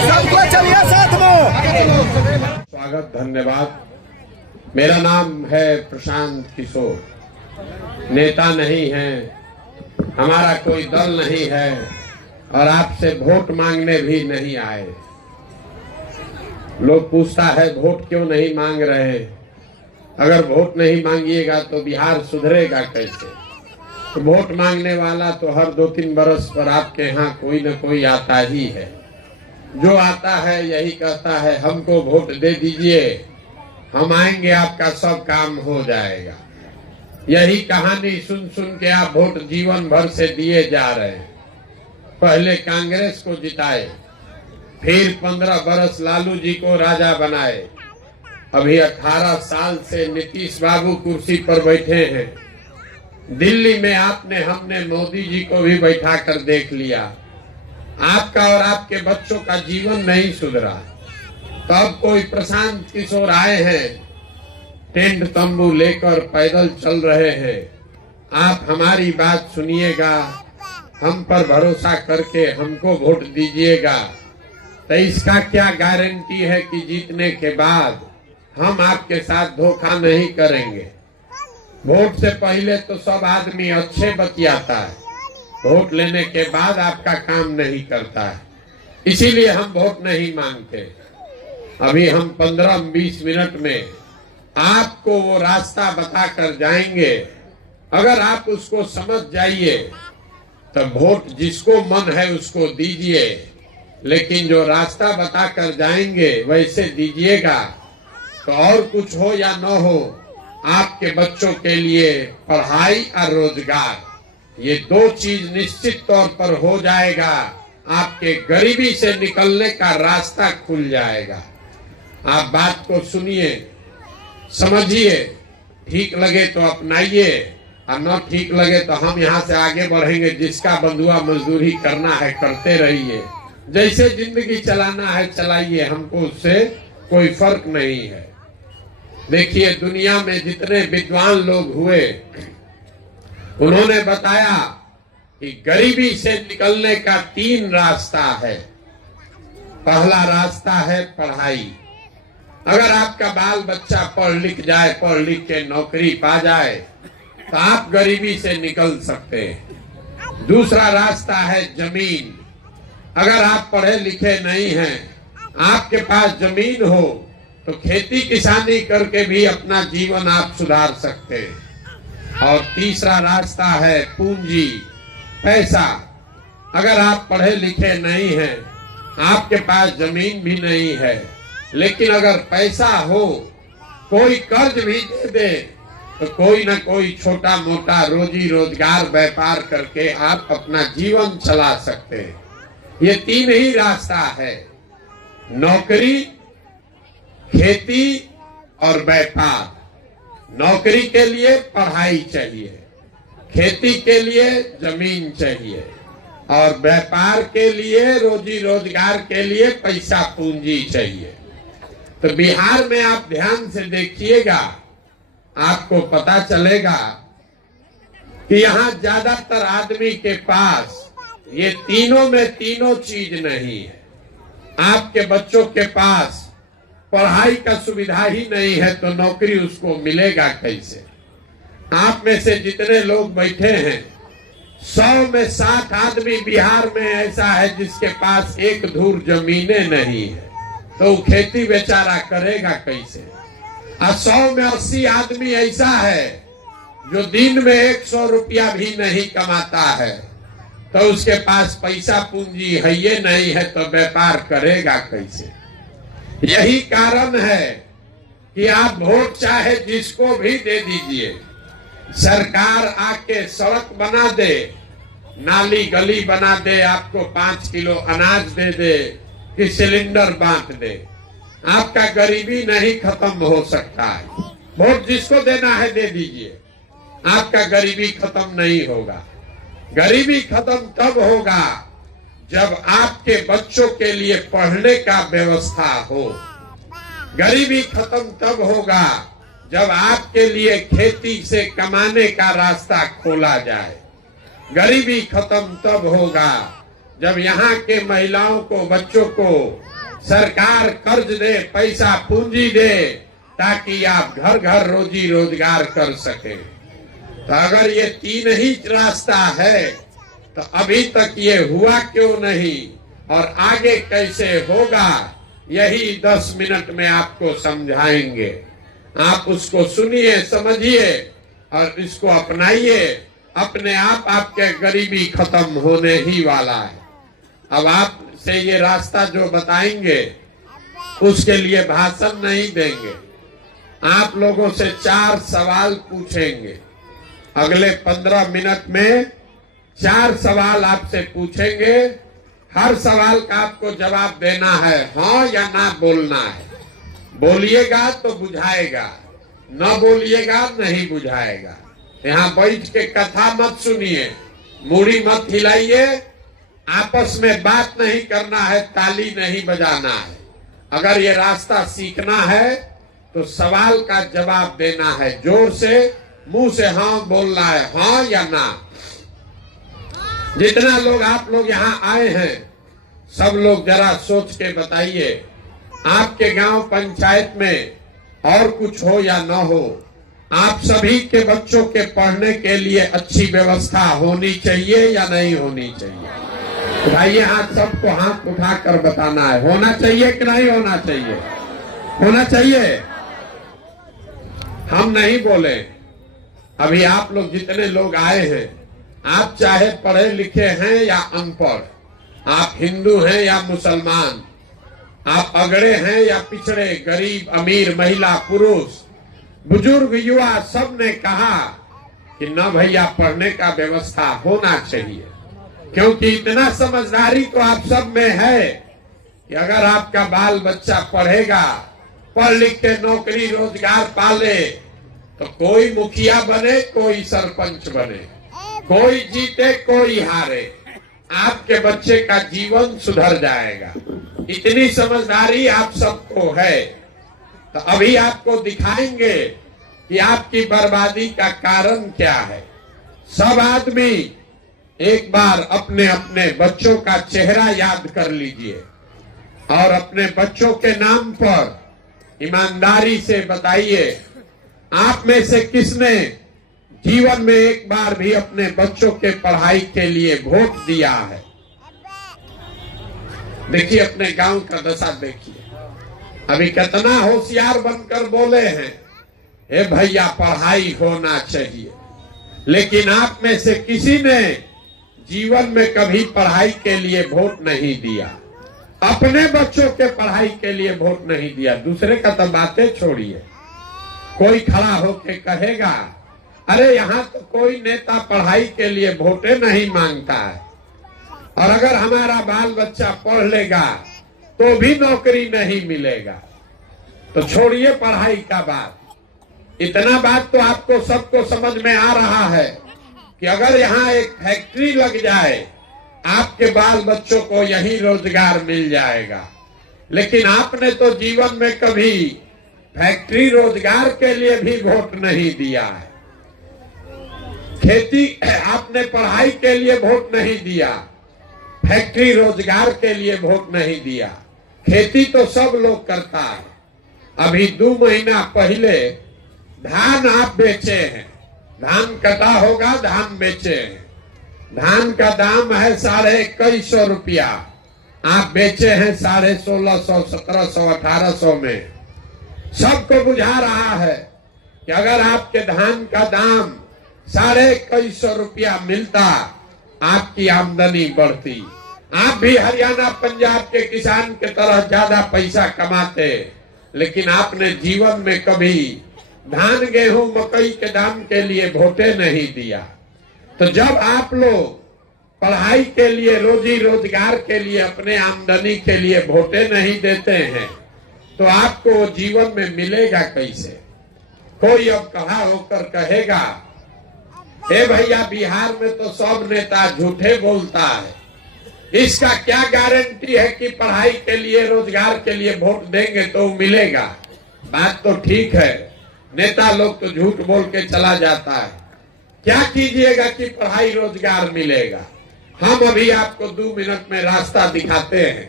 सबको चलिए साथ में। स्वागत, धन्यवाद। मेरा नाम है प्रशांत किशोर। नेता नहीं है, हमारा कोई दल नहीं है और आपसे वोट मांगने भी नहीं आए। लोग पूछता है वोट क्यों नहीं मांग रहे। अगर वोट नहीं मांगिएगा तो बिहार सुधरेगा कैसे। तो वोट मांगने वाला तो हर 2-3 बरस पर आपके यहाँ कोई न कोई आता ही है। जो आता है यही कहता है हमको वोट दे दीजिए, हम आएंगे, आपका सब काम हो जाएगा। यही कहानी सुन सुन के आप वोट जीवन भर से दिए जा रहे हैं। पहले कांग्रेस को जिताए, फिर 15 बरस लालू जी को राजा बनाए। अभी 18 साल से नीतीश बाबू कुर्सी पर बैठे हैं। दिल्ली में आपने हमने मोदी जी को भी बैठा कर देख लिया। आपका और आपके बच्चों का जीवन नहीं सुधरा। तब कोई प्रशांत किशोर आए हैं, टेंट तंबू लेकर पैदल चल रहे हैं। आप हमारी बात सुनिएगा, हम पर भरोसा करके हमको वोट दीजिएगा। तो इसका क्या गारंटी है कि जीतने के बाद हम आपके साथ धोखा नहीं करेंगे। वोट से पहले तो सब आदमी अच्छे बतियाता है, वोट लेने के बाद आपका काम नहीं करता है। इसीलिए हम वोट नहीं मांगते। अभी हम 15-20 मिनट में आपको वो रास्ता बता कर जाएंगे। अगर आप उसको समझ जाइए तो वोट जिसको मन है उसको दीजिए, लेकिन जो रास्ता बता कर जाएंगे वैसे दीजिएगा। तो और कुछ हो या न हो, आपके बच्चों के लिए पढ़ाई और रोजगार, ये 2 चीज निश्चित तौर पर हो जाएगा। आपके गरीबी से निकलने का रास्ता खुल जाएगा। आप बात को सुनिए, समझिए, ठीक लगे तो अपनाइए और न ठीक लगे तो हम यहाँ से आगे बढ़ेंगे। जिसका बंधुआ मजदूरी करना है करते रहिए, जैसे जिंदगी चलाना है चलाइए, हमको उससे कोई फर्क नहीं है। देखिए, दुनिया में जितने विद्वान लोग हुए उन्होंने बताया कि गरीबी से निकलने का 3 रास्ता है। पहला रास्ता है पढ़ाई। अगर आपका बाल बच्चा पढ़ लिख जाए, पढ़ लिख के नौकरी पा जाए तो आप गरीबी से निकल सकते हैं। दूसरा रास्ता है जमीन। अगर आप पढ़े लिखे नहीं हैं, आपके पास जमीन हो तो खेती किसानी करके भी अपना जीवन आप सुधार सकते हैं। और तीसरा रास्ता है पूंजी, पैसा। अगर आप पढ़े लिखे नहीं हैं, आपके पास जमीन भी नहीं है, लेकिन अगर पैसा हो, कोई कर्ज भी दे दे तो कोई ना कोई छोटा मोटा रोजी रोजगार व्यापार करके आप अपना जीवन चला सकते हैं। ये 3 ही रास्ता है, नौकरी, खेती और व्यापार। नौकरी के लिए पढ़ाई चाहिए, खेती के लिए जमीन चाहिए और व्यापार के लिए, रोजी रोजगार के लिए पैसा पूंजी चाहिए। तो बिहार में आप ध्यान से देखिएगा, आपको पता चलेगा कि यहाँ ज्यादातर आदमी के पास ये तीनों में तीनों चीज नहीं है। आपके बच्चों के पास पढ़ाई का सुविधा ही नहीं है तो नौकरी उसको मिलेगा कैसे। आप में से जितने लोग बैठे हैं, 100 में 60 आदमी बिहार में ऐसा है जिसके पास 1 धूर जमीने नहीं है, तो खेती बेचारा करेगा कैसे। और 100 में 80 आदमी ऐसा है जो दिन में 100 रुपया भी नहीं कमाता है, तो उसके पास पैसा पूंजी है ये नहीं है, तो व्यापार करेगा कैसे। यही कारण है कि आप वोट चाहे जिसको भी दे दीजिए, सरकार आके सड़क बना दे, नाली गली बना दे, आपको 5 किलो अनाज दे दे कि सिलेंडर बांट दे, आपका गरीबी नहीं खत्म हो सकता है। वोट जिसको देना है दे दीजिए, आपका गरीबी खत्म नहीं होगा। गरीबी खत्म तब होगा जब आपके बच्चों के लिए पढ़ने का व्यवस्था हो। गरीबी खत्म तब होगा जब आपके लिए खेती से कमाने का रास्ता खोला जाए। गरीबी खत्म तब होगा जब यहाँ के महिलाओं को, बच्चों को सरकार कर्ज दे, पैसा पूंजी दे, ताकि आप घर घर रोजी रोजगार कर सके। तो अगर ये तीन ही रास्ता है तो अभी तक ये हुआ क्यों नहीं और आगे कैसे होगा, यही 10 मिनट में आपको समझाएंगे। आप उसको सुनिए, समझिए और इसको अपनाइए। अपने आप आपके गरीबी खत्म होने ही वाला है। अब आपसे ये रास्ता जो बताएंगे उसके लिए भाषण नहीं देंगे, आप लोगों से 4 सवाल पूछेंगे। अगले 15 मिनट में 4 सवाल आपसे पूछेंगे। हर सवाल का आपको जवाब देना है, हाँ या ना बोलना है। बोलिएगा तो बुझाएगा, न बोलिएगा नहीं बुझाएगा। यहाँ बैठ के कथा मत सुनिए, मूड़ी मत हिलाइए, आपस में बात नहीं करना है, ताली नहीं बजाना है। अगर ये रास्ता सीखना है तो सवाल का जवाब देना है, जोर से मुंह से हाँ बोलना है, हाँ या ना। जितना लोग आप लोग यहाँ आए हैं सब लोग जरा सोच के बताइए, आपके गांव पंचायत में और कुछ हो या न हो, आप सभी के बच्चों के पढ़ने के लिए अच्छी व्यवस्था होनी चाहिए या नहीं होनी चाहिए? उठाइए हाथ, सबको हाथ उठाकर बताना है, होना चाहिए कि नहीं होना चाहिए? होना चाहिए। हम नहीं बोले। अभी आप लोग जितने लोग आए हैं, आप चाहे पढ़े लिखे हैं या अनपढ़, आप हिंदू हैं या मुसलमान, आप अगड़े हैं या पिछड़े, गरीब अमीर, महिला पुरुष, बुजुर्ग युवा, सब ने कहा कि न भैया पढ़ने का व्यवस्था होना चाहिए। क्योंकि इतना समझदारी तो आप सब में है कि अगर आपका बाल बच्चा पढ़ेगा, पढ़ लिख के नौकरी रोजगार पाले, तो कोई मुखिया बने, कोई सरपंच बने, कोई जीते कोई हारे, आपके बच्चे का जीवन सुधर जाएगा। इतनी समझदारी आप सबको है। तो अभी आपको दिखाएंगे कि आपकी बर्बादी का कारण क्या है। सब आदमी एक बार अपने अपने बच्चों का चेहरा याद कर लीजिए और अपने बच्चों के नाम पर ईमानदारी से बताइए, आप में से किसने जीवन में एक बार भी अपने बच्चों के पढ़ाई के लिए वोट दिया है? देखिए अपने गांव का दशा देखिए। अभी कितना होशियार बनकर बोले हैं, हे भैया पढ़ाई होना चाहिए, लेकिन आप में से किसी ने जीवन में कभी पढ़ाई के लिए वोट नहीं दिया, अपने बच्चों के पढ़ाई के लिए वोट नहीं दिया। दूसरे का तो बातें छोड़िए, कोई खड़ा होके कहेगा अरे यहाँ तो कोई नेता पढ़ाई के लिए वोटे नहीं मांगता है, और अगर हमारा बाल बच्चा पढ़ लेगा तो भी नौकरी नहीं मिलेगा। तो छोड़िए पढ़ाई का बात, इतना बात तो आपको सबको समझ में आ रहा है कि अगर यहाँ एक फैक्ट्री लग जाए, आपके बाल बच्चों को यही रोजगार मिल जाएगा। लेकिन आपने तो जीवन में कभी फैक्ट्री रोजगार के लिए भी वोट नहीं दिया है। खेती आपने पढ़ाई के लिए वोट नहीं दिया, फैक्ट्री रोजगार के लिए वोट नहीं दिया। खेती तो सब लोग करता है। अभी 2 महीना पहले धान आप बेचे हैं, धान कटा होगा, धान बेचे हैं, धान का दाम है 2150 रुपया, आप बेचे हैं 1650, 1700, 1800 में। सबको बुझा रहा है कि अगर आपके धान का दाम 2150 रुपया मिलता, आपकी आमदनी बढ़ती, आप भी हरियाणा पंजाब के किसान के तरह ज्यादा पैसा कमाते। लेकिन आपने जीवन में कभी धान गेहूं मकई के दाम के लिए वोटे नहीं दिया। तो जब आप लोग पढ़ाई के लिए, रोजी रोजगार के लिए, अपने आमदनी के लिए वोटे नहीं देते हैं, तो आपको जीवन में मिलेगा कैसे? कोई अब खड़ा होकर कहेगा हे भैया बिहार में तो सब नेता झूठे बोलता है, इसका क्या गारंटी है कि पढ़ाई के लिए, रोजगार के लिए वोट देंगे तो मिलेगा? बात तो ठीक है, नेता लोग तो झूठ बोल के चला जाता है। क्या कीजिएगा कि पढ़ाई रोजगार मिलेगा? हम अभी आपको 2 मिनट में रास्ता दिखाते हैं।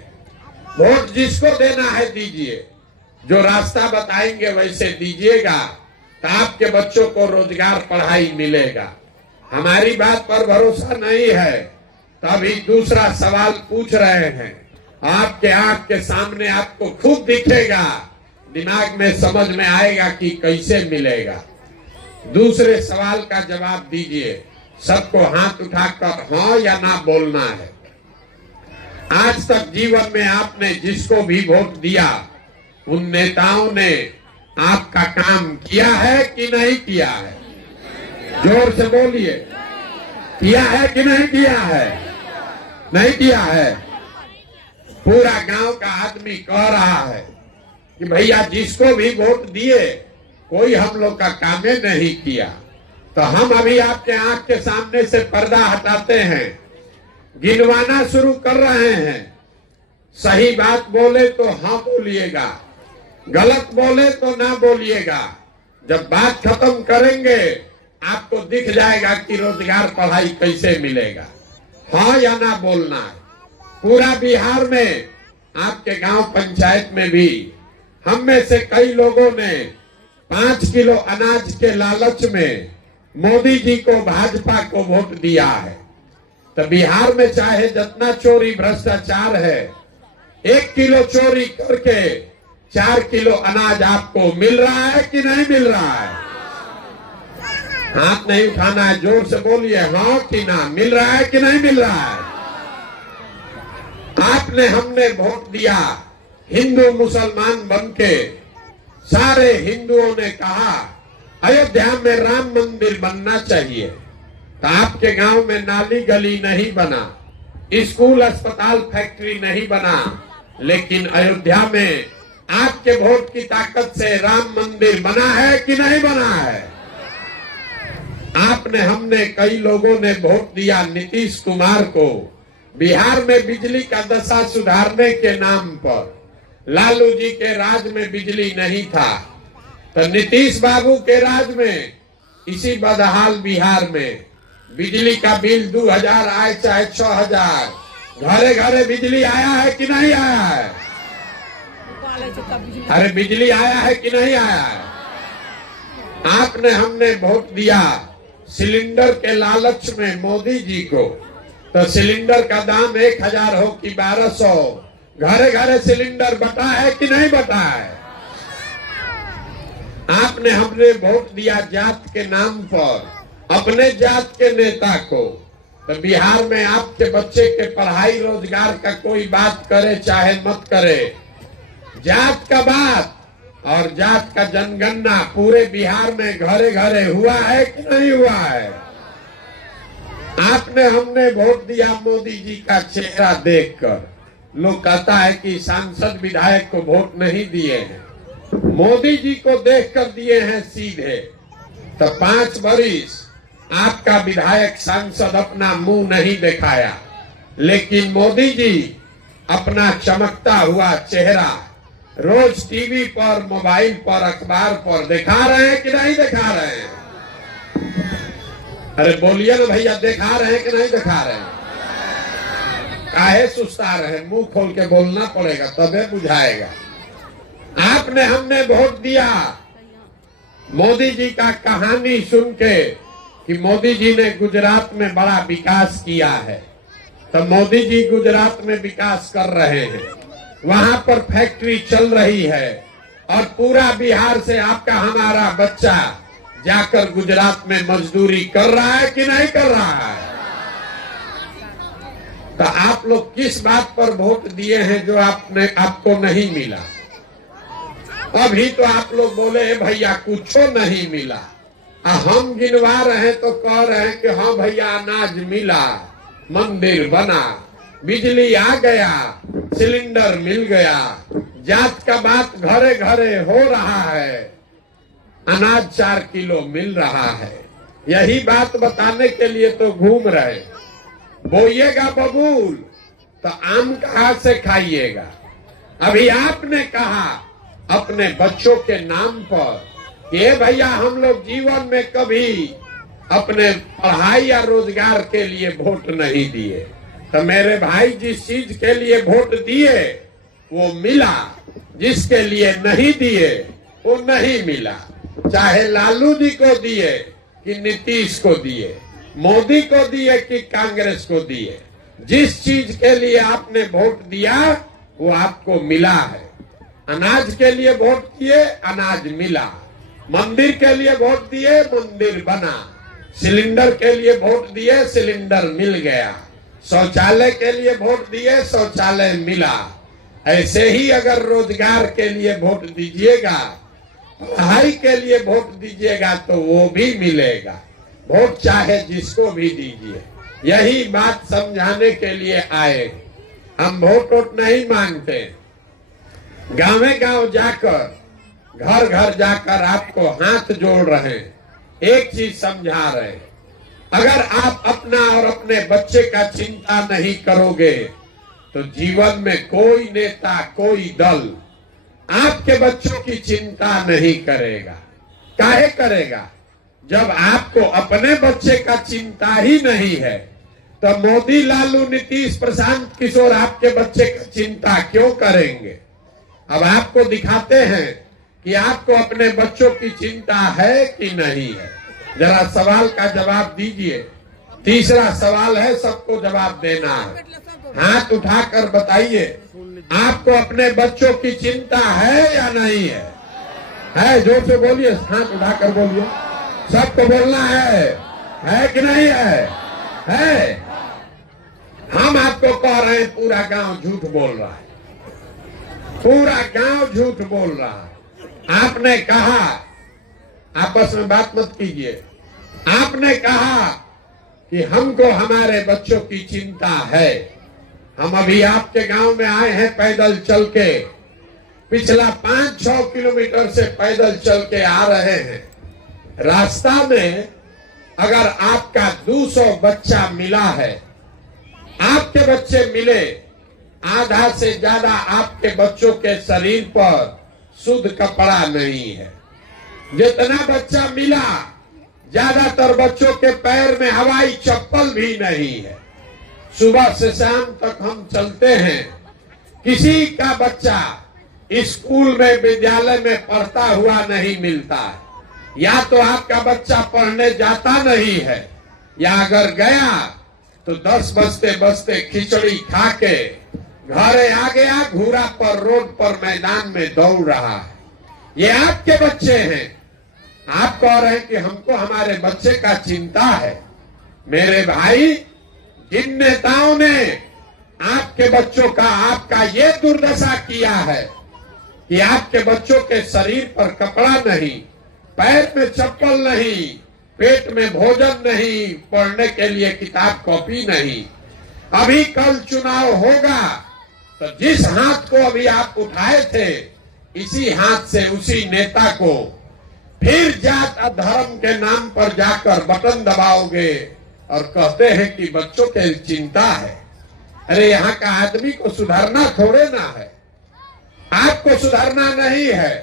वोट जिसको देना है दीजिए, जो रास्ता बताएंगे वैसे दीजिएगा, तो आपके बच्चों को रोजगार पढ़ाई मिलेगा। हमारी बात पर भरोसा नहीं है तो अभी दूसरा सवाल पूछ रहे हैं, आपके आंख के सामने आपको खुद दिखेगा, दिमाग में समझ में आएगा कि कैसे मिलेगा। दूसरे सवाल का जवाब दीजिए। सबको हाथ उठाकर हाँ या ना बोलना है। आज तक जीवन में आपने जिसको भी वोट दिया, उन नेताओं ने आपका काम किया है कि नहीं किया है? जोर से बोलिए, किया है कि नहीं किया है? नहीं किया है। पूरा गांव का आदमी कह रहा है कि भैया जिसको भी वोट दिए कोई हम लोग का काम नहीं किया। तो हम अभी आपके आंख के सामने से पर्दा हटाते हैं, गिनवाना शुरू कर रहे हैं। सही बात बोले तो हाँ बोलिएगा, गलत बोले तो ना बोलिएगा। जब बात खत्म करेंगे आपको दिख जाएगा कि रोजगार पढ़ाई कैसे मिलेगा। हाँ या ना बोलना है। पूरा बिहार में आपके गांव पंचायत में भी हम में से कई लोगों ने 5 किलो अनाज के लालच में मोदी जी को, भाजपा को वोट दिया है। तो बिहार में चाहे जितना चोरी भ्रष्टाचार है, 1 किलो चोरी करके 4 किलो अनाज आपको मिल रहा है कि नहीं मिल रहा है? हाथ नहीं उठाना है, जोर से बोलिए हाँ कि ना। मिल रहा है कि नहीं मिल रहा है? आपने हमने वोट दिया, हिंदू मुसलमान बनके सारे हिंदुओं ने कहा अयोध्या में राम मंदिर बनना चाहिए। तो आपके गांव में नाली गली नहीं बना, स्कूल अस्पताल फैक्ट्री नहीं बना, लेकिन अयोध्या में आपके वोट की ताकत से राम मंदिर बना है कि नहीं बना है? आपने हमने कई लोगों ने वोट दिया नीतीश कुमार को, बिहार में बिजली का दशा सुधारने के नाम पर। लालू जी के राज में बिजली नहीं था, तो नीतीश बाबू के राज में इसी बदहाल बिहार में बिजली का बिल 2000 आए चाहे 6000, घरे घरे बिजली आया है कि नहीं आया है? अरे बिजली आया है कि नहीं आया है? आपने हमने वोट दिया सिलेंडर के लालच में मोदी जी को, तो सिलेंडर का दाम 1000 हो कि 1200, घरे घरे सिलेंडर बटा है कि नहीं बटा है? आपने हमने वोट दिया जात के नाम पर अपने जात के नेता को, तो बिहार में आपके बच्चे के पढ़ाई रोजगार का कोई बात करे चाहे मत करे, जात का बात और जात का जनगणना पूरे बिहार में घरे घरे हुआ है कि नहीं हुआ है? आपने हमने वोट दिया मोदी जी का चेहरा देखकर। लोग कहता है कि सांसद विधायक को वोट नहीं दिए हैं, मोदी जी को देखकर दिए हैं सीधे। तो 5 वर्ष आपका विधायक सांसद अपना मुंह नहीं दिखाया, लेकिन मोदी जी अपना चमकता हुआ चेहरा रोज टीवी पर, मोबाइल पर, अखबार पर दिखा रहे हैं कि नहीं दिखा रहे हैं? अरे बोलिए ना भैया, दिखा रहे हैं कि नहीं दिखा रहे हैं? काहे सुस्ता रहे, मुंह खोल के बोलना पड़ेगा तबे बुझाएगा। आपने हमने वोट दिया मोदी जी का कहानी सुन के कि मोदी जी ने गुजरात में बड़ा विकास किया है। तो मोदी जी गुजरात में विकास कर रहे हैं, वहां पर फैक्ट्री चल रही है, और पूरा बिहार से आपका हमारा बच्चा जाकर गुजरात में मजदूरी कर रहा है कि नहीं कर रहा है? तो आप लोग किस बात पर वोट दिए हैं जो आपको नहीं मिला? अभी तो आप लोग बोले भैया कुछ नहीं मिला, हम गिनवा रहे हैं तो कह रहे हैं कि हाँ भैया अनाज मिला, मंदिर बना, बिजली आ गया, सिलेंडर मिल गया, जात का बात घरे घरे हो रहा है, अनाज 4 किलो मिल रहा है। यही बात बताने के लिए तो घूम रहे। बोइएगा बबूल तो आम कहाँ से खाइएगा? अभी आपने कहा अपने बच्चों के नाम पर कि भैया हम लोग जीवन में कभी अपने पढ़ाई या रोजगार के लिए वोट नहीं दिए। तो मेरे भाई जिस चीज के लिए वोट दिए वो मिला, जिसके लिए नहीं दिए वो नहीं मिला। चाहे लालू जी को दिए कि नीतीश को दिए, मोदी को दिए कि कांग्रेस को दिए, जिस चीज के लिए आपने वोट दिया वो आपको मिला है। अनाज के लिए वोट किए, अनाज मिला। मंदिर के लिए वोट दिए, मंदिर बना। सिलेंडर के लिए वोट दिए, सिलेंडर मिल गया। शौचालय के लिए वोट दिए, शौचालय मिला। ऐसे ही अगर रोजगार के लिए वोट दीजिएगा, पढ़ाई के लिए वोट दीजिएगा तो वो भी मिलेगा। वोट चाहे जिसको भी दीजिए, यही बात समझाने के लिए आए। हम वोट नहीं मांगते, गांवे गांव जाकर, घर घर जाकर आपको हाथ जोड़ रहे हैं, एक चीज समझा रहे हैं। अगर आप अपना और अपने बच्चे का चिंता नहीं करोगे तो जीवन में कोई नेता, कोई दल आपके बच्चों की चिंता नहीं करेगा। काहे करेगा? जब आपको अपने बच्चे का चिंता ही नहीं है तो मोदी, लालू, नीतीश, प्रशांत किशोर आपके बच्चे का चिंता क्यों करेंगे? अब आपको दिखाते हैं कि आपको अपने बच्चों की चिंता है कि नहीं है। जरा सवाल का जवाब दीजिए। तीसरा सवाल है, सबको जवाब देना है। हाथ उठाकर बताइए, आपको अपने बच्चों की चिंता है या नहीं है? है, जोर से बोलिए, हाथ उठाकर बोलिए। सबको बोलना है कि नहीं है? है। हम आपको कह रहे हैं पूरा गांव झूठ बोल रहा है, पूरा गांव झूठ बोल रहा है। आपने कहा, आपस में बात मत कीजिए, आपने कहा कि हमको हमारे बच्चों की चिंता है। हम अभी आपके गांव में आए हैं पैदल चल के, पिछला 5-6 किलोमीटर से पैदल चल के आ रहे हैं। रास्ता में अगर आपका 200 बच्चा मिला है, आपके बच्चे मिले, आधा से ज्यादा आपके बच्चों के शरीर पर शुद्ध कपड़ा नहीं है। जितना बच्चा मिला, ज्यादातर बच्चों के पैर में हवाई चप्पल भी नहीं है। सुबह से शाम तक हम चलते हैं, किसी का बच्चा स्कूल में, विद्यालय में पढ़ता हुआ नहीं मिलता है। या तो आपका बच्चा पढ़ने जाता नहीं है, या अगर गया तो 10 बजते बजते खिचड़ी खा के घरे आ गया, घूरा पर, रोड पर, मैदान में दौड़ रहा है। ये आपके बच्चे हैं। आप कह रहे हैं कि हमको हमारे बच्चे का चिंता है। मेरे भाई, जिन नेताओं ने आपके बच्चों का, आपका ये दुर्दशा किया है कि आपके बच्चों के शरीर पर कपड़ा नहीं, पैर में चप्पल नहीं, पेट में भोजन नहीं, पढ़ने के लिए किताब कॉपी नहीं। अभी कल चुनाव होगा तो जिस हाथ को अभी आप उठाए थे, इसी हाथ से उसी नेता को फिर जात और धर्म के नाम पर जाकर बटन दबाओगे और कहते हैं कि बच्चों के चिंता है। अरे यहाँ का आदमी को सुधारना थोड़े ना है, आपको सुधारना नहीं है।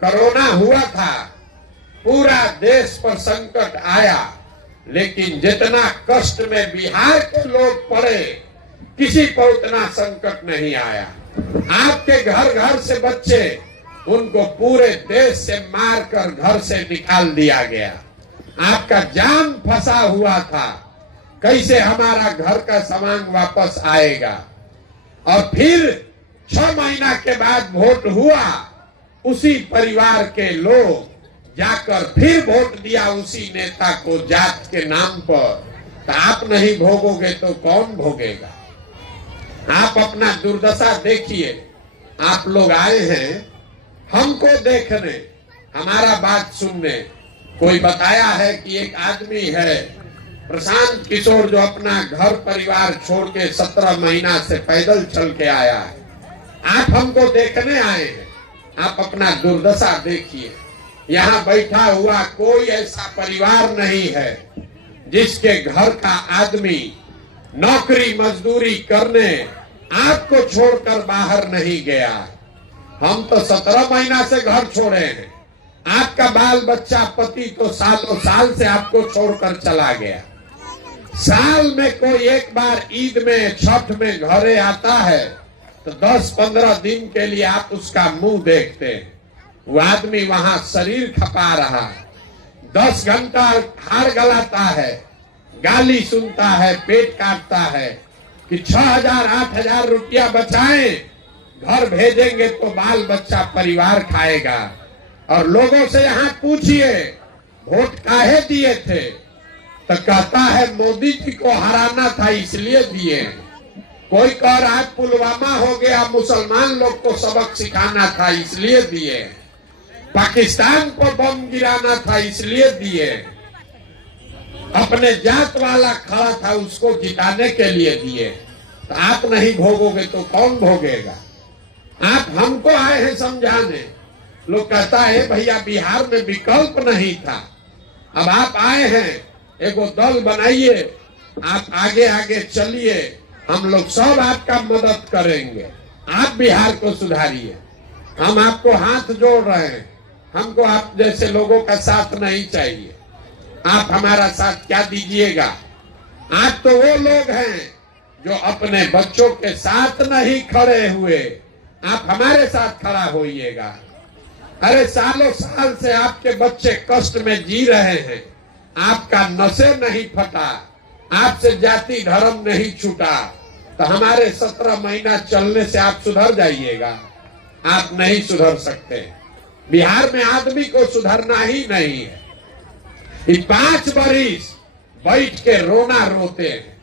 कोरोना हुआ था, पूरा देश पर संकट आया, लेकिन जितना कष्ट में बिहार के लोग पड़े, किसी पर उतना संकट नहीं आया। आपके घर घर से बच्चे, उनको पूरे देश से मारकर घर से निकाल दिया गया। आपका जान फंसा हुआ था, कैसे हमारा घर का सामान वापस आएगा। और फिर 6 महीना के बाद वोट हुआ, उसी परिवार के लोग जाकर फिर वोट दिया उसी नेता को जात के नाम पर। तो आप नहीं भोगोगे तो कौन भोगेगा? आप अपना दुर्दशा देखिए। आप लोग आए हैं हमको देखने, हमारा बात सुनने। कोई बताया है कि एक आदमी है प्रशांत किशोर, जो अपना घर परिवार छोड़ के 17 महीना से पैदल चल के आया है। आप हमको देखने आए हैं, आप अपना दुर्दशा देखिए। यहाँ बैठा हुआ कोई ऐसा परिवार नहीं है जिसके घर का आदमी नौकरी मजदूरी करने आपको छोड़कर बाहर नहीं गया। हम तो 17 महीना से घर छोड़े हैं, आपका बाल बच्चा, पति तो सालों साल से आपको छोड़कर चला गया। साल में कोई एक बार ईद में छठ में घरे आता है तो 10-15 दिन के लिए आप उसका मुंह देखते हैं। वो आदमी वहां शरीर खपा रहा है, 10 घंटा हार गलाता है, गाली सुनता है, पेट काटता है कि 6,000-8,000 रुपया बचाएं, घर भेजेंगे तो बाल बच्चा परिवार खाएगा। और लोगों से यहाँ पूछिए वोट काहे दिए थे, तो कहता है मोदी जी को हराना था इसलिए दिए। कोई कह रहा है पुलवामा हो गया, मुसलमान लोग को सबक सिखाना था इसलिए दिए। पाकिस्तान को बम गिराना था इसलिए दिए। अपने जात वाला खड़ा था उसको जिताने के लिए दिए। तो आप नहीं भोगोगे तो कौन भोगेगा? आप हमको आए हैं समझाने। लोग कहता है भैया बिहार में विकल्प नहीं था, अब आप आए हैं, एगो दल बनाइए, आप आगे आगे चलिए, हम लोग सब आपका मदद करेंगे, आप बिहार को सुधारिए। हम आपको हाथ जोड़ रहे हैं, हमको आप जैसे लोगों का साथ नहीं चाहिए। आप हमारा साथ क्या दीजिएगा? आप तो वो लोग हैं जो अपने बच्चों के साथ नहीं खड़े हुए, आप हमारे साथ खड़ा होइएगा। अरे सालों साल से आपके बच्चे कष्ट में जी रहे हैं, आपका नशे नहीं फटा, आपसे जाति धर्म नहीं छूटा, तो हमारे 17 महीना चलने से आप सुधर जाइएगा? आप नहीं सुधर सकते। बिहार में आदमी को सुधरना ही नहीं है। 5 बरिस बैठ के रोना रोते हैं,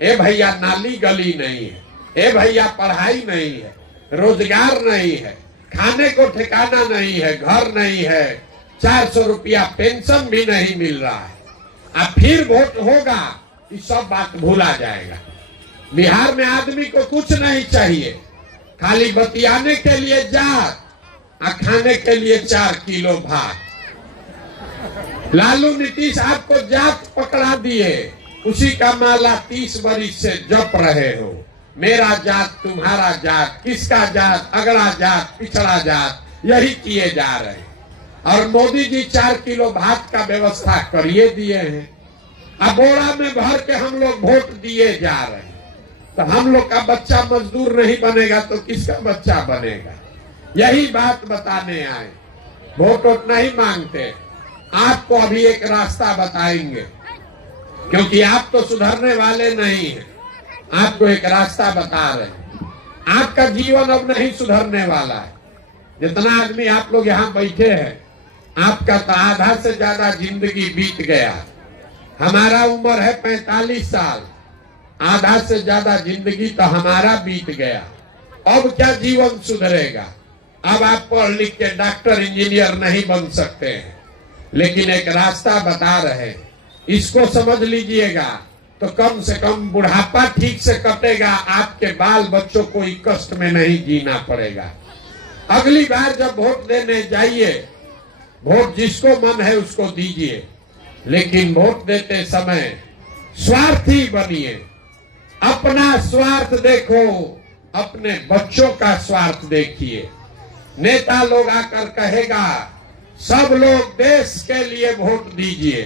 ए भैया नाली गली नहीं है, ए भैया पढ़ाई नहीं है, रोजगार नहीं है, खाने को ठिकाना नहीं है, घर नहीं है, 400 रुपया पेंशन भी नहीं मिल रहा है। अब फिर वोट होगा, ये सब बात भूला जाएगा। बिहार में आदमी को कुछ नहीं चाहिए, खाली बतियाने के लिए जात और खाने के लिए 4 किलो भात। लालू नीतीश आपको जात पकड़ा दिए, उसी का माला 30 बरिस से जप रहे हो। मेरा जात, तुम्हारा जात, किसका जात, अगला जात, पिछड़ा जात, यही किए जा रहे हैं। और मोदी जी 4 किलो भात का व्यवस्था करिए दिए हैं। अब बोरा में भर के हम लोग वोट दिए जा रहे हैं। तो हम लोग का बच्चा मजदूर नहीं बनेगा तो किसका बच्चा बनेगा? यही बात बताने आए। वोट नहीं मांगते, आपको अभी एक रास्ता बताएंगे, क्योंकि आप तो सुधरने वाले नहीं हैं। आपको एक रास्ता बता रहे हैं। आपका जीवन अब नहीं सुधरने वाला है। जितना आदमी आप लोग यहाँ बैठे हैं, आपका तो आधा से ज्यादा जिंदगी बीत गया। हमारा उम्र है 45 साल, आधा से ज्यादा जिंदगी तो हमारा बीत गया। अब क्या जीवन सुधरेगा? अब आप पढ़ लिख के डॉक्टर इंजीनियर नहीं बन सकते हैं, लेकिन एक रास्ता बता रहे हैं, इसको समझ लीजिएगा तो कम से कम बुढ़ापा ठीक से कटेगा, आपके बाल बच्चों को कष्ट में नहीं जीना पड़ेगा। अगली बार जब वोट देने जाइए, वोट जिसको मन है उसको दीजिए, लेकिन वोट देते समय स्वार्थी बनिए। अपना स्वार्थ देखो, अपने बच्चों का स्वार्थ देखिए। नेता लोग आकर कहेगा सब लोग देश के लिए वोट दीजिए,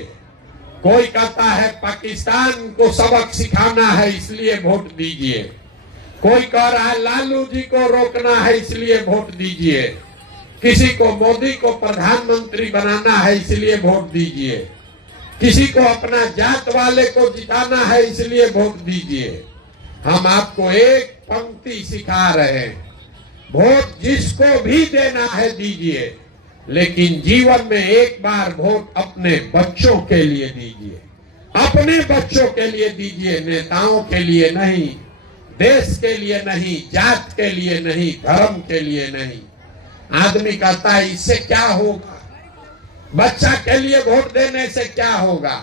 कोई कहता है पाकिस्तान को सबक सिखाना है इसलिए वोट दीजिए, कोई कह रहा है लालू जी को रोकना है इसलिए वोट दीजिए, किसी को मोदी को प्रधानमंत्री बनाना है इसलिए वोट दीजिए, किसी को अपना जात वाले को जिताना है इसलिए वोट दीजिए। हम आपको एक पंक्ति सिखा रहे हैं, वोट जिसको भी देना है दीजिए, लेकिन जीवन में एक बार वोट अपने बच्चों के लिए दीजिए। अपने बच्चों के लिए दीजिए, नेताओं के लिए नहीं, देश के लिए नहीं, जात के लिए नहीं, धर्म के लिए नहीं। आदमी कहता है इससे क्या होगा, बच्चा के लिए वोट देने से क्या होगा?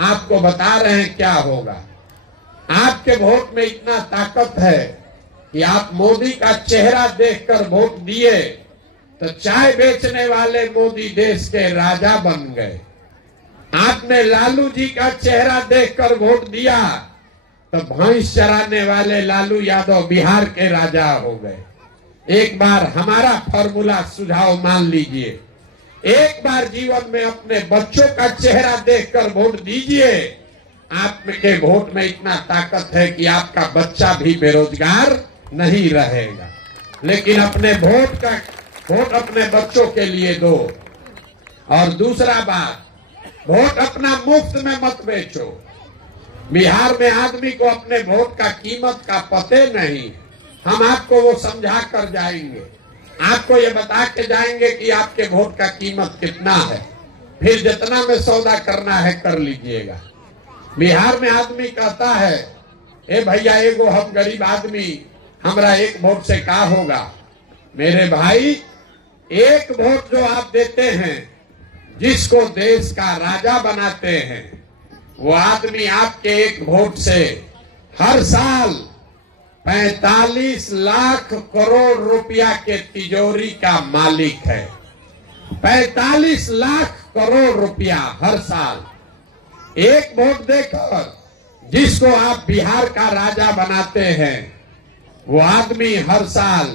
आपको बता रहे हैं क्या होगा। आपके वोट में इतना ताकत है कि आप मोदी का चेहरा देखकर वोट दिए तो चाय बेचने वाले मोदी देश के राजा बन गए। आपने लालू जी का चेहरा देखकर वोट दिया तो भैंस चराने वाले लालू यादव बिहार के राजा हो गए। एक बार हमारा फॉर्मूला सुझाव मान लीजिए, एक बार जीवन में अपने बच्चों का चेहरा देखकर वोट दीजिए, आपके वोट में इतना ताकत है कि आपका बच्चा भी बेरोजगार नहीं रहेगा। लेकिन अपने वोट अपने बच्चों के लिए दो। और दूसरा बात, वोट अपना मुफ्त में मत बेचो। बिहार में आदमी को अपने वोट का कीमत का पते नहीं। हम आपको वो समझा कर जाएंगे, आपको ये बता के जाएंगे कि आपके वोट का कीमत कितना है, फिर जितना में सौदा करना है कर लीजिएगा। बिहार में आदमी कहता है, ए भैया एगो हम गरीब आदमी, हमरा एक वोट से क्या होगा। मेरे भाई, एक वोट जो आप देते हैं, जिसको देश का राजा बनाते हैं, वो आदमी आपके एक वोट से हर साल 45 लाख करोड़ रुपया के तिजोरी का मालिक है। 45 लाख करोड़ रुपया हर साल। एक वोट देकर जिसको आप बिहार का राजा बनाते हैं, वो आदमी हर साल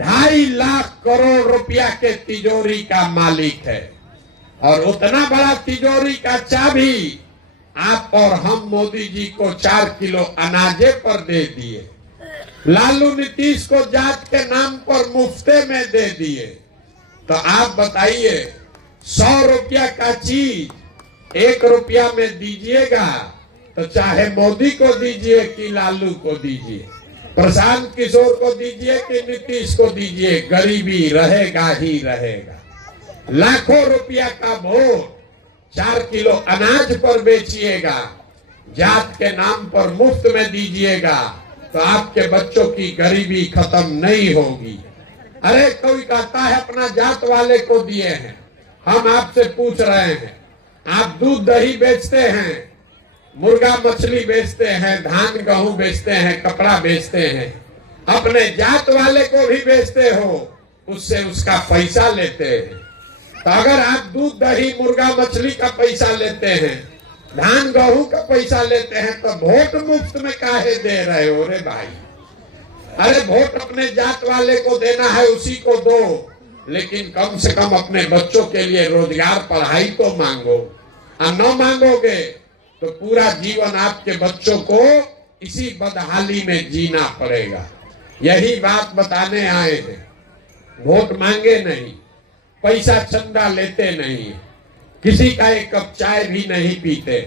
2.5 लाख करोड़ रुपया के तिजोरी का मालिक है। और उतना बड़ा तिजोरी का चाबी आप और हम मोदी जी को 4 किलो अनाजे पर दे दिए। लालू नीतीश को जात के नाम पर मुफ्ते में दे दिए। तो आप बताइए, 100 रुपया का चीज 1 रुपया में दीजिएगा तो चाहे मोदी को दीजिए कि लालू को दीजिए, प्रशांत किशोर को दीजिए कि नीतीश को दीजिए, गरीबी रहेगा ही रहेगा। लाखों रुपया का वोट 4 किलो अनाज पर बेचिएगा, जात के नाम पर मुफ्त में दीजिएगा, तो आपके बच्चों की गरीबी खत्म नहीं होगी। अरे कोई कहता है अपना जात वाले को दिए हैं। हम आपसे पूछ रहे हैं, आप दूध दही बेचते हैं, मुर्गा मछली बेचते हैं, धान गेहूं बेचते हैं, कपड़ा बेचते हैं, अपने जात वाले को भी बेचते हो, उससे उसका पैसा लेते हैं। तो अगर आप दूध दही मुर्गा मछली का पैसा लेते हैं, धान गेहूं का पैसा लेते हैं, तो वोट मुफ्त में काहे दे रहे हो रे भाई। अरे वोट अपने जात वाले को देना है, उसी को दो, लेकिन कम से कम अपने बच्चों के लिए रोजगार पढ़ाई तो मांगो। और न मांगोगे तो पूरा जीवन आपके बच्चों को इसी बदहाली में जीना पड़ेगा। यही बात बताने आए हैं। वोट मांगे नहीं, पैसा चंदा लेते नहीं, किसी का एक कप चाय भी नहीं पीते,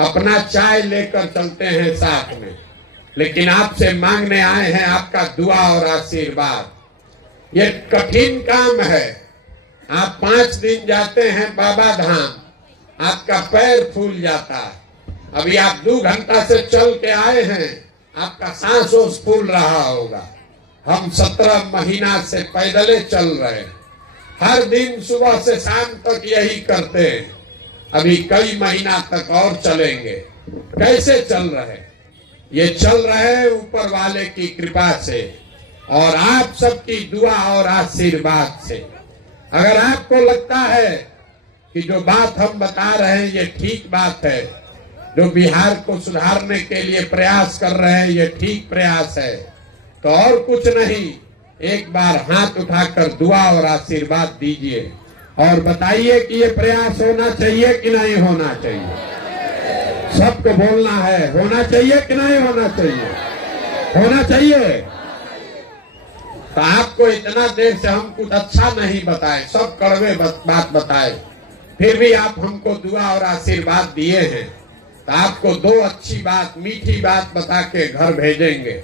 अपना चाय लेकर चलते हैं साथ में। लेकिन आपसे मांगने आए हैं आपका दुआ और आशीर्वाद। ये कठिन काम है। आप 5 दिन जाते हैं बाबा धाम, आपका पैर फूल जाता है। अभी आप 2 घंटा से चल के आए हैं, आपका सांस ओस फूल रहा होगा। हम 17 महीना से पैदले चल रहे हैं, हर दिन सुबह से शाम तक यही करते हैं। अभी कई महीना तक और चलेंगे। कैसे चल रहे? ये चल रहे हैं ऊपर वाले की कृपा से और आप सबकी दुआ और आशीर्वाद से। अगर आपको लगता है कि जो बात हम बता रहे हैं ये ठीक बात है, जो बिहार को सुधारने के लिए प्रयास कर रहे हैं ये ठीक प्रयास है, तो और कुछ नहीं, एक बार हाथ उठाकर दुआ और आशीर्वाद दीजिए और बताइए कि ये प्रयास होना चाहिए कि नहीं होना चाहिए। सबको बोलना है, होना चाहिए कि नहीं होना चाहिए। होना चाहिए। तो आपको इतना देर से हम कुछ अच्छा नहीं बताए, सब कड़वे बात बताए, फिर भी आप हमको दुआ और आशीर्वाद दिए हैं। तो आपको 2 अच्छी बात, मीठी बात बता के घर भेजेंगे।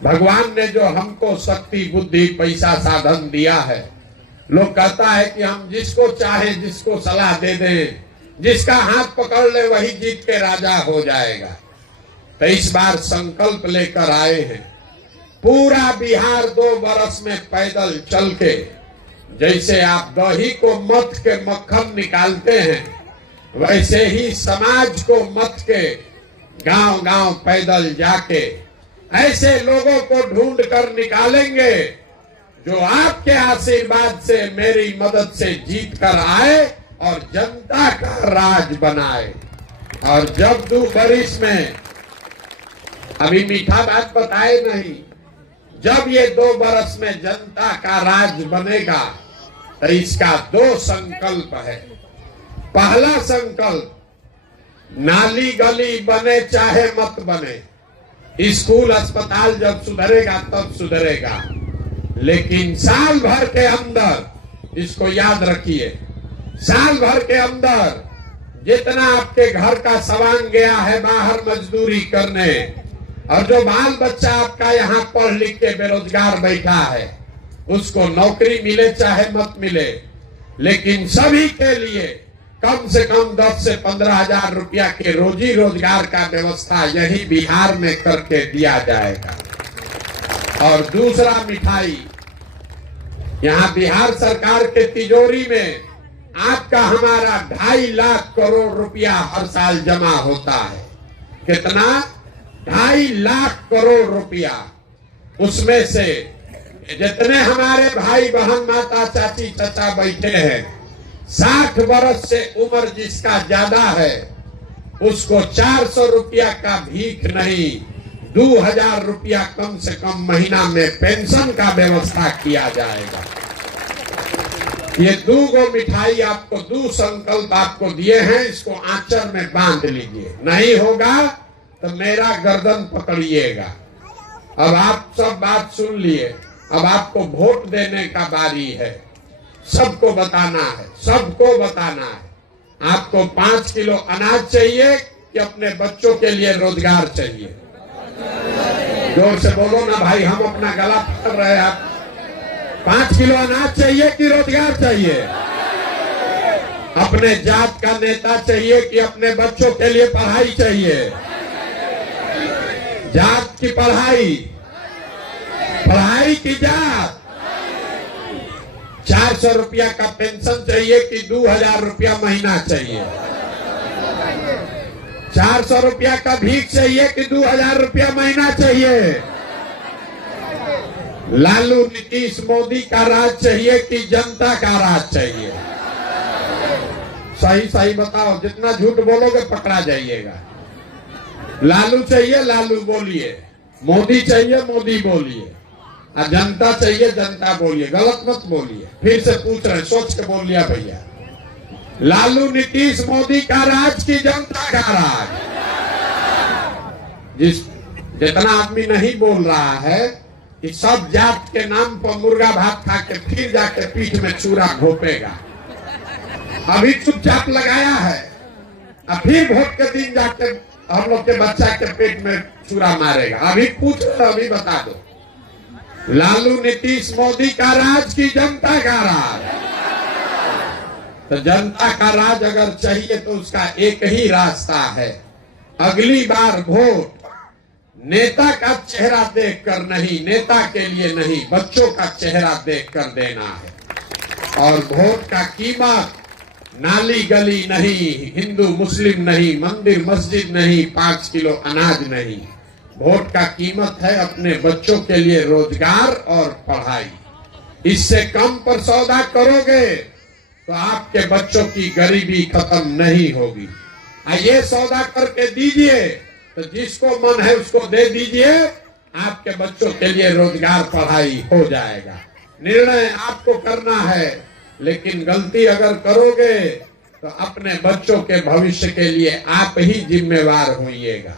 भगवान ने जो हमको शक्ति बुद्धि पैसा साधन दिया है, लोग कहता है कि हम जिसको चाहे जिसको सलाह दे दें, जिसका हाथ पकड़ ले वही जीत के राजा हो जाएगा। तो इस बार संकल्प लेकर आए हैं, पूरा बिहार 2 बरस में पैदल चल के, जैसे आप दही को मथ के मक्खन निकालते हैं, वैसे ही समाज को मथ के गांव गांव पैदल जाके ऐसे लोगों को ढूंढ कर निकालेंगे जो आपके आशीर्वाद से, मेरी मदद से जीत कर आए और जनता का राज बनाए। और जब 2 बरिस में, अभी मीठा बात बताए नहीं, जब ये 2 बरस में जनता का राज बनेगा तो इसका 2 संकल्प है। पहला संकल्प, नाली गली बने चाहे मत बने, स्कूल अस्पताल जब सुधरेगा तब सुधरेगा, लेकिन साल भर के अंदर इसको याद रखिए, साल भर के अंदर जितना आपके घर का सामान गया है बाहर मजदूरी करने, और जो बाल बच्चा आपका यहाँ पढ़ लिख के बेरोजगार बैठा है, उसको नौकरी मिले चाहे मत मिले, लेकिन सभी के लिए कम से कम 10 से 15,000 रुपया के रोजी रोजगार का व्यवस्था यही बिहार में करके दिया जाएगा। और दूसरा मिठाई, यहाँ बिहार सरकार के तिजोरी में आपका हमारा 2.5 लाख करोड़ रुपया हर साल जमा होता है। कितना? 2.5 लाख करोड़ रुपया। उसमें से जितने हमारे भाई बहन माता चाची चाचा बैठे हैं, 60 वर्ष से उम्र जिसका ज्यादा है, उसको 400 रुपया का भीख नहीं, 2,000 रुपया कम से कम महीना में पेंशन का व्यवस्था किया जाएगा। ये 2 मिठाई आपको, 2 संकल्प आपको दिए हैं, इसको आंचल में बांध लीजिए। नहीं होगा तो मेरा गर्दन पकड़िएगा। अब आप सब बात सुन लिए, अब आपको वोट देने का बारी है। सबको बताना है, सबको बताना है। आपको 5 किलो अनाज चाहिए कि अपने बच्चों के लिए रोजगार चाहिए? जोर से बोलो ना भाई, हम अपना गला पकड़ रहे हैं। आप 5 किलो अनाज चाहिए कि रोजगार चाहिए? अपने जात का नेता चाहिए कि अपने बच्चों के लिए पढ़ाई चाहिए? जात की पढ़ाई, पढ़ाई की जात। 400 रुपया का पेंशन चाहिए कि 2,000 रुपया महीना चाहिए? 400 रुपया का भीख चाहिए कि 2,000 रुपया महीना चाहिए? लालू नीतीश मोदी का राज चाहिए कि जनता का राज चाहिए? सही सही बताओ, जितना झूठ बोलोगे पकड़ा जाइएगा। लालू चाहिए लालू बोलिए, मोदी चाहिए मोदी बोलिए, और जनता चाहिए जनता बोलिए। गलत मत बोलिए। फिर से पूछ रहे, सोच के बोल लिया भैया। लालू नीतीश मोदी का राज की जनता का राज? जितना आदमी नहीं बोल रहा है कि सब जात के नाम पर मुर्गा भात खा के फिर जाके पीठ में चूरा घोपेगा। अभी चुपचाप लगाया है, अब फिर वोट के दिन जाके हम लोग के बच्चा के पेट में चूरा मारेगा। अभी पूछ रहे, अभी बता दो। लालू नीतीश मोदी का राज की जनता का राज? तो जनता का राज अगर चाहिए तो उसका एक ही रास्ता है, अगली बार वोट नेता का चेहरा देखकर नहीं, नेता के लिए नहीं, बच्चों का चेहरा देखकर देना है। और वोट का कीमत नाली गली नहीं, हिंदू मुस्लिम नहीं, मंदिर मस्जिद नहीं, 5 किलो अनाज नहीं। वोट का कीमत है अपने बच्चों के लिए रोजगार और पढ़ाई। इससे कम पर सौदा करोगे तो आपके बच्चों की गरीबी खत्म नहीं होगी। ये सौदा करके दीजिए तो जिसको मन है उसको दे दीजिए, आपके बच्चों के लिए रोजगार पढ़ाई हो जाएगा। निर्णय आपको करना है, लेकिन गलती अगर करोगे तो अपने बच्चों के भविष्य के लिए आप ही जिम्मेवार होइएगा।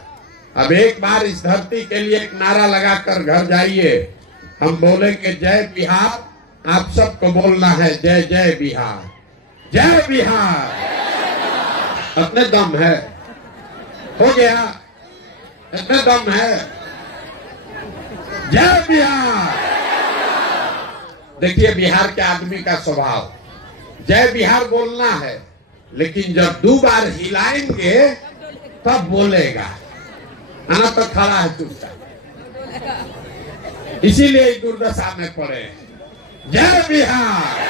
अब एक बार इस धरती के लिए एक नारा लगाकर घर जाइए। हम बोलेंगे जय बिहार, आप सबको बोलना है जय जय बिहार, जय बिहार। अपने दम है, हो गया, इतने दम है, जय बिहार। देखिए बिहार के आदमी का स्वभाव, जय बिहार बोलना है, लेकिन जब 2 बार हिलाएंगे तब बोलेगा, आना तो खड़ा है चुपचाप। इसीलिए दुर्दशा में पड़े। जय बिहार।